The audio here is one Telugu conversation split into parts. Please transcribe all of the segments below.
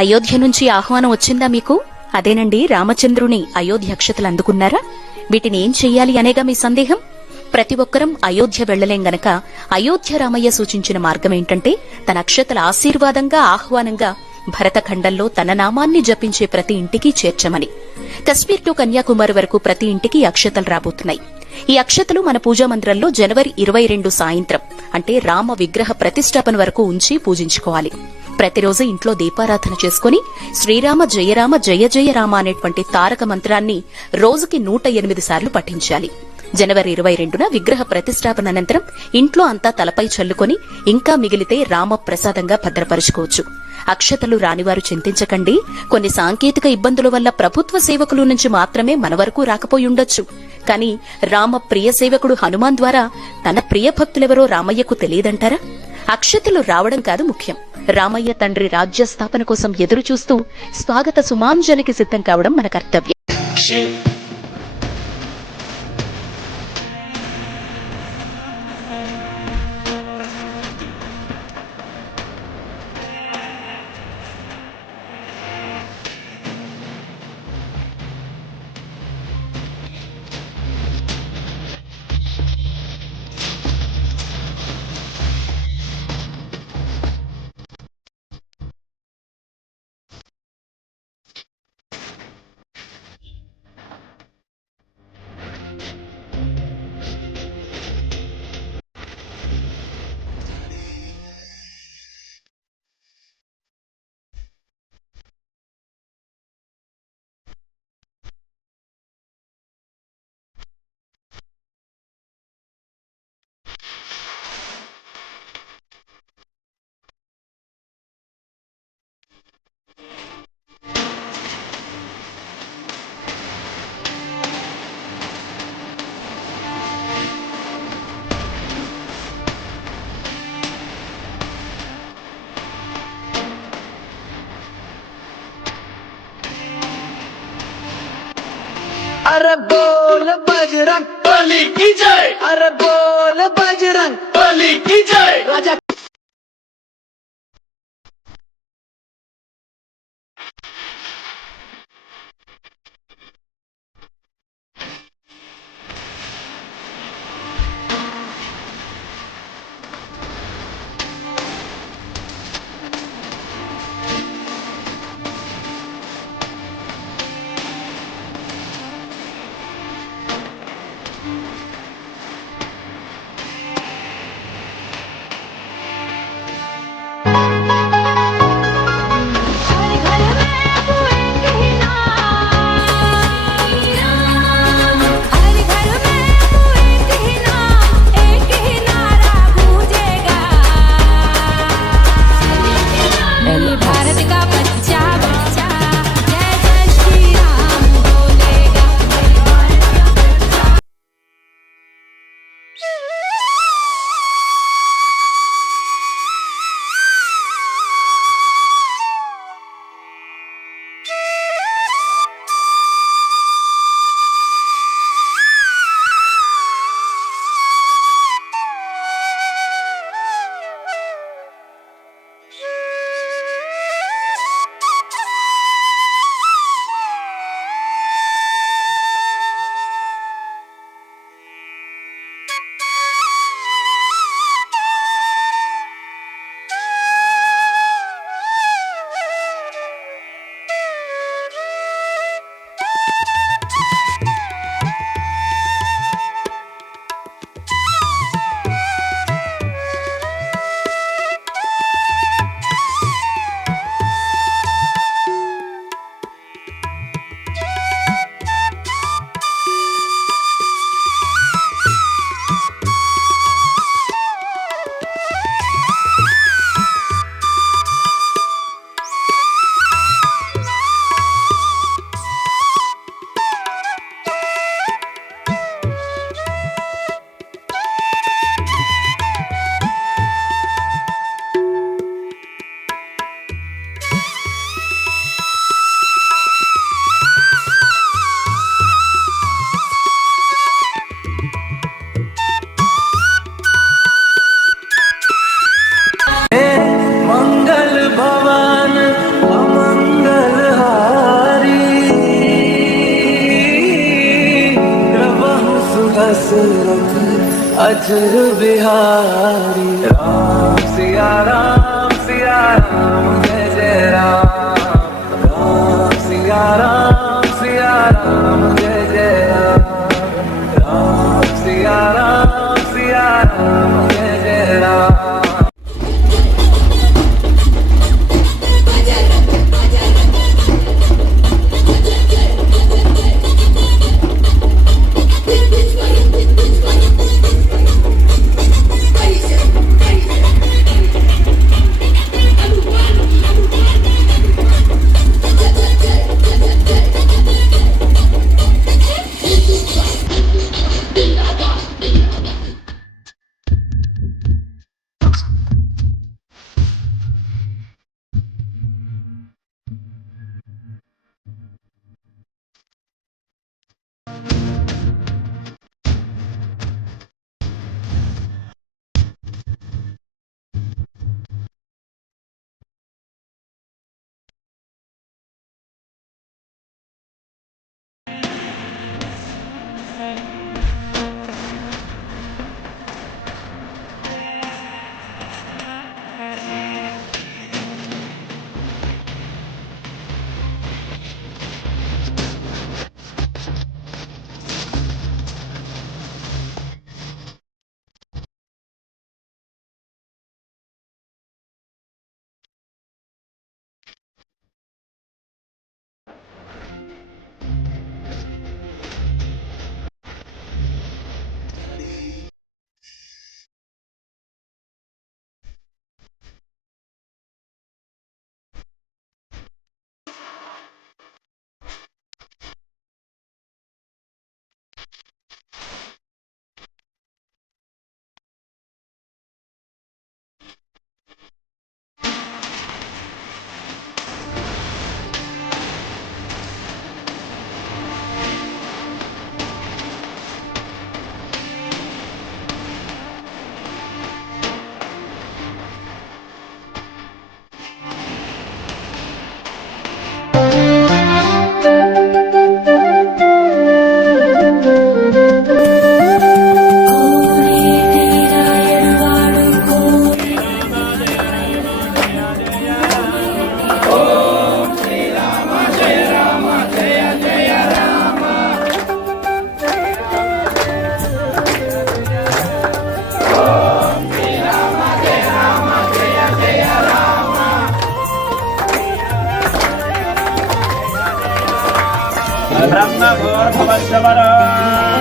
అయోధ్య నుంచి ఆహ్వానం వచ్చిందా మీకు? అదేనండి, రామచంద్రుని అయోధ్య అక్షతలు అందుకున్నారా? వీటిని ఏం చెయ్యాలి అనేగా మీ సందేహం. ప్రతి ఒక్కరం అయోధ్య వెళ్లలేం గనక అయోధ్య రామయ్య సూచించిన మార్గమేంటంటే తన అక్షతల ఆశీర్వాదంగా, ఆహ్వానంగా భరతఖండంలో తన నామాన్ని జపించే ప్రతి ఇంటికి చేర్చమని. కశ్మీర్ టు కన్యాకుమారి వరకు ప్రతి ఇంటికి అక్షతలు రాబోతున్నాయి. ఈ అక్షతలు మన పూజా మందిరంలో జనవరి 22 సాయంత్రం అంటే రామ విగ్రహ ప్రతిష్టాపన వరకు ఉంచి పూజించుకోవాలి. ప్రతిరోజు ఇంట్లో దీపారాధన చేసుకుని శ్రీరామ జయరామ జయ జయ రామ అనేటువంటి తారక మంత్రాన్ని రోజుకి 108 సార్లు పఠించాలి. జనవరి 22న విగ్రహ ప్రతిష్టాపన అనంతరం ఇంట్లో అంతా తలపై చల్లుకొని ఇంకా మిగిలితే రామ ప్రసాదంగా భద్రపరుచుకోవచ్చు. అక్షతలు రానివారు చింతించకండి. కొన్ని సాంకేతిక ఇబ్బందుల వల్ల ప్రభుత్వ సేవకుల నుంచి మాత్రమే మన వరకు రాకపోయుండొచ్చు. కానీ రామ ప్రియ సేవకుడు హనుమాన్ ద్వారా తన ప్రియ భక్తులెవరో రామయ్యకు తెలియదంటారా? అక్షతలు రావడం కాదు ముఖ్యం, రామయ్య తండ్రి రాజ్యస్థాపన కోసం ఎదురుచూస్తూ స్వాగత సుమాంజలికి సిద్ధం కావడం మన కర్తవ్యం. अरे बोल बजरंग बली की जय, अरे बोल बजरंग बली की जय। राजा दशरथ अजर बिहारी राम सिया राम जय जय राम राम सिया राम जय जय राम सिया राम जय जय राम।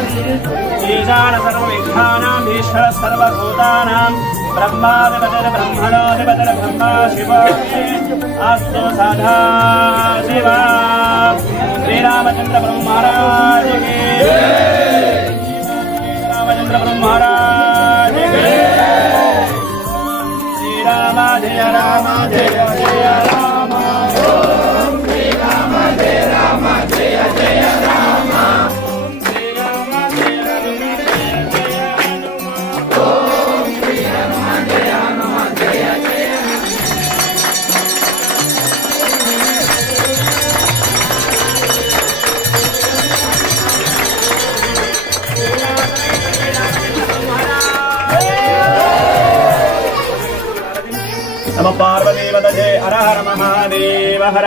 ईशान सर्वविघ्नानाम् ईश्वर सर्वभूतानां ब्रह्माधिपतिर् ब्रह्मणोऽधिपतिर् ब्रह्मा शिवो अस्तु सदा शिवा। श्रीरामचंद्र प्रभु महाराज की श्रीरामचंद्र प्रभु महाराज की श्रीराम जय राम जय जय राम श्रीराम जय राम जय जय राम। नमः पार्वती पतये हर हर महादेव हर।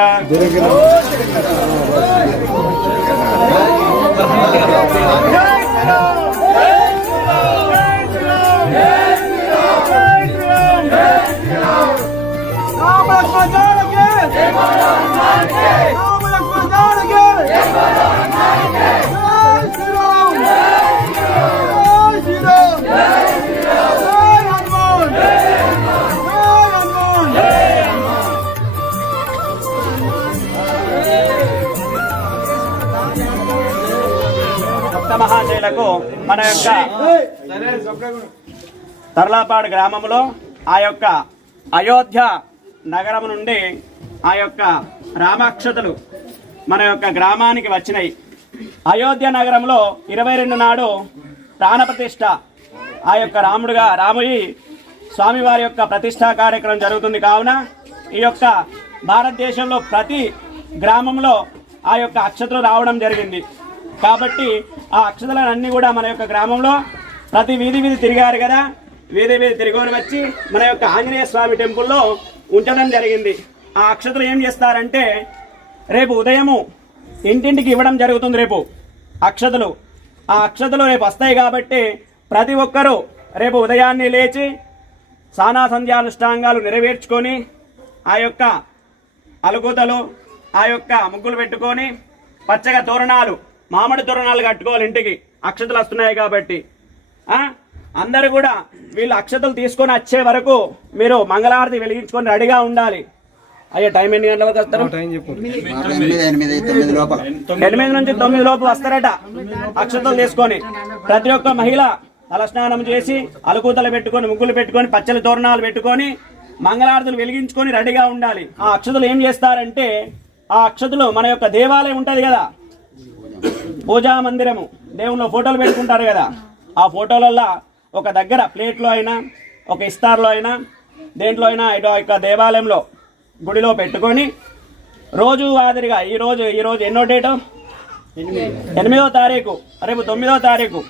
మహాశైలకు మన యొక్క తర్లాపాడు గ్రామంలో ఆ యొక్క అయోధ్య నగరం నుండి ఆ యొక్క రామాక్షతలు మన యొక్క గ్రామానికి వచ్చినాయి. అయోధ్య నగరంలో 22 నాడు ప్రాణప్రతిష్ఠ ఆ యొక్క రాముడి స్వామివారి యొక్క ప్రతిష్ఠా కార్యక్రమం జరుగుతుంది. కావున ఈ యొక్క భారతదేశంలో ప్రతి గ్రామంలో ఆ యొక్క అక్షతలు రావడం జరిగింది. కాబట్టి ఆ అక్షతలన్నీ కూడా మన యొక్క గ్రామంలో ప్రతి వీధి తిరిగారు కదా, వీధి తిరిగొని వచ్చి మన యొక్క ఆంజనేయ స్వామి టెంపుల్లో ఉంచడం జరిగింది. ఆ అక్షతలు ఏం చేస్తారంటే రేపు ఉదయము ఇంటింటికి ఇవ్వడం జరుగుతుంది. రేపు అక్షతలు, ఆ అక్షతలు రేపు వస్తాయి కాబట్టి ప్రతి ఒక్కరూ రేపు ఉదయాన్నే లేచి స్నాన సంధ్యానుష్ఠాంగాలు నెరవేర్చుకొని ఆ యొక్క అలుగుతలు, ఆ యొక్క ముగ్గులు పెట్టుకొని పచ్చగా తోరణాలు, మామిడి తోరణాలు కట్టుకోవాలి ఇంటికి, అక్షతలు వస్తున్నాయి కాబట్టి. అందరూ కూడా వీళ్ళు అక్షతలు తీసుకొని వచ్చే వరకు మీరు మంగళారతి వెలిగించుకొని రెడీగా ఉండాలి. అయ్యా టైం ఎన్ని గంటల వరకు వస్తారు? 8 నుంచి 9 లోపు వస్తారట అక్షతలు తీసుకొని. ప్రతి ఒక్క మహిళ తలస్నానం చేసి అలుకూతలు పెట్టుకొని, ముగ్గులు పెట్టుకొని, పచ్చల తోరణాలు పెట్టుకొని మంగళారతులు వెలిగించుకొని రెడీగా ఉండాలి. ఆ అక్షతలు ఏం చేస్తారంటే ఆ అక్షతలు మన యొక్క దేవాలయం ఉంటది కదా, పూజా మందిరము, దేవుళ్ళ ఫోటోలు పెట్టుకుంటారు కదా, ఆ ఫోటోలల్లో ఒక దగ్గర ప్లేట్లో అయినా ఒక ఇస్తార్లో అయినా దేంట్లో అయినా ఇటు యొక్క దేవాలయంలో గుడిలో పెట్టుకొని రోజు మాదిరిగా ఈరోజు ఎన్నో డేటు? 8వ తారీఖు, రేపు 9వ తారీఖు,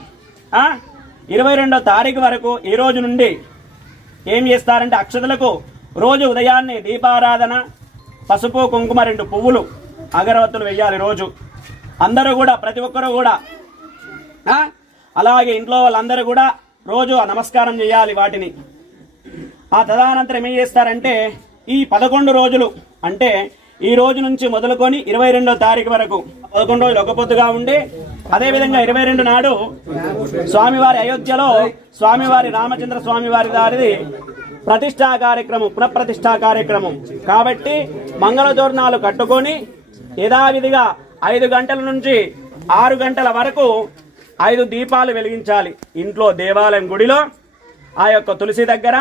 22వ తారీఖు వరకు ఈ రోజు నుండి ఏం చేస్తారంటే అక్షతలకు రోజు ఉదయాన్నే దీపారాధన, పసుపు కుంకుమ 2 పువ్వులు అగరవత్తులు వెయ్యాలి రోజు. అందరూ కూడా ప్రతి ఒక్కరూ కూడా అలాగే ఇంట్లో వాళ్ళందరూ కూడా రోజు నమస్కారం చేయాలి వాటిని. ఆ తదనంతరం ఏం చేస్తారంటే ఈ 11 రోజులు అంటే ఈ రోజు నుంచి మొదలుకొని 22వ తారీఖు వరకు 11 రోజులు ఒక పొద్దుగా ఉండి, అదేవిధంగా 22 నాడు స్వామివారి అయోధ్యలో స్వామివారి రామచంద్ర స్వామివారి దారిది ప్రతిష్టా కార్యక్రమం, పునఃప్రతిష్టా కార్యక్రమం కాబట్టి మంగళ తోరణాలు కట్టుకొని యథావిధిగా 5 గంటల నుంచి 6 గంటల వరకు 5 దీపాలు వెలిగించాలి. ఇంట్లో దేవాలయం గుడిలో ఆ యొక్క తులసి దగ్గర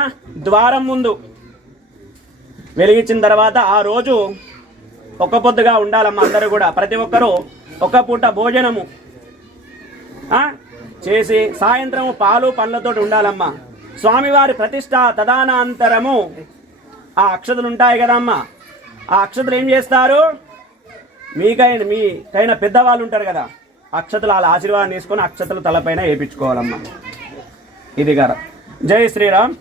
ద్వారం ముందు వెలిగించిన తర్వాత ఆ రోజు ఒక్క పొద్దుగా ఉండాలమ్మా. అందరూ కూడా ప్రతి ఒక్కరూ ఒక పూట భోజనము చేసి సాయంత్రము పాలు పండ్లతో ఉండాలమ్మా. స్వామివారి ప్రతిష్ట తదానంతరము ఆ అక్షతలు ఉంటాయి కదమ్మా, ఆ అక్షతలు ఏం చేస్తారు? మీకైనా పెద్దవాళ్ళు ఉంటారు కదా, అక్షతలు వాళ్ళ ఆశీర్వాదం తీసుకొని అక్షతలు తలపైన వేయించుకోవాలమ్మా. ఇది గారు జై శ్రీరామ్.